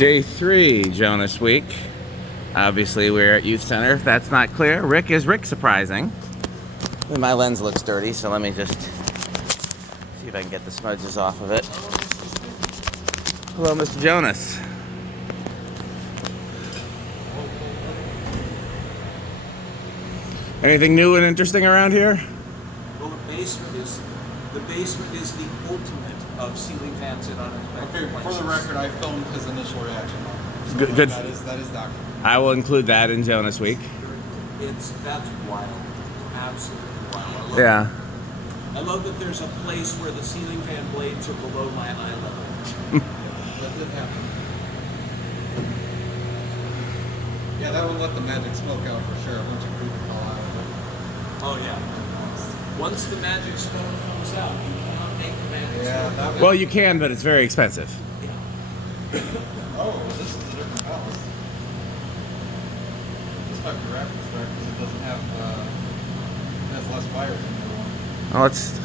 Day 3, Jonasweek. Obviously, we're at Youth Center. If that's not clear, Rick is RickSurprising. My lens looks dirty, so let me just see if I can get the smudges off of it. Hello, Mr. Jonas. Anything new and interesting around here? Well, the basement is the ultimate of ceiling fans in unexpected Okay, places. for the record, I filmed his initial reaction. So Good. That is documented. I will include that in Jonasweek. That's wild, absolutely wild. Yeah. I love that there's a place where the ceiling fan blades are below my eye level. That did happen. Yeah, that would let the magic smoke out for sure. Once you breathe it all out of it. Oh yeah. Once the magic smoke comes out, you cannot make the magic Yeah, smoke. that was. Well, you can, but it's very expensive. Oh, this is a different ballast. This might be rapid start because it doesn't have. It has less wires in the other one. Well, it's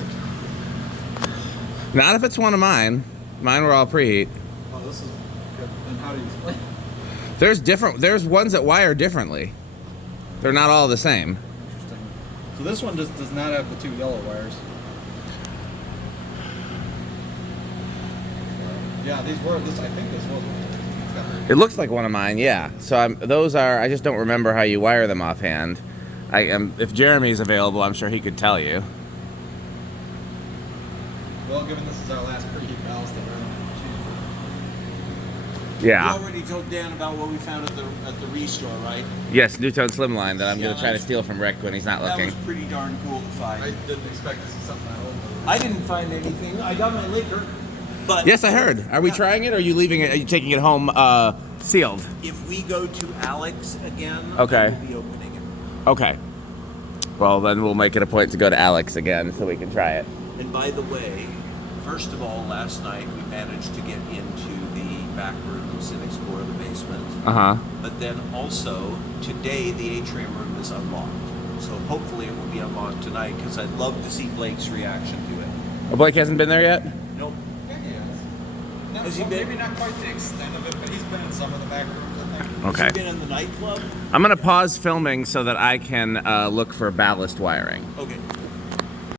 not if it's one of mine. Mine were all preheat. Oh, this is good. Then how do you explain? There's ones that wire differently. They're not all the same. Interesting. So this one just does not have the two yellow wires. Yeah, these were. I think this was one. It's got It looks like one of mine, yeah. So I just don't remember how you wire them offhand. If Jeremy's available, I'm sure he could tell you. Well, given this is our last preheat ballast, that we're You Yeah. already told Dan about what we found at the restore, right? Yes, Newtone Slimline that I'm Yeah, going to try to steal from Rick when he's not That looking. was pretty darn cool to find. I didn't expect to see something that old. I didn't find anything. I got my liquor, but Yes, I heard. Are we Yeah. trying it, or are you leaving it? Are you taking it home sealed? If we go to Alex again, Okay. we'll be opening it. Okay. Well, then we'll make it a point to go to Alex again so we can try it. And by the way, first of all, last night we managed to get into the back rooms and explore the basement. Uh-huh. But then also, today the atrium room is unlocked. So hopefully it will be unlocked tonight because I'd love to see Blake's reaction to it. Oh, Blake hasn't been there yet? Nope. Yeah, he has. Not, Has he well, been? maybe not quite the extent of it, but he's been in some of the back rooms, I think. Okay. Has he been in the nightclub? I'm going to pause filming so that I can look for ballast wiring. Okay.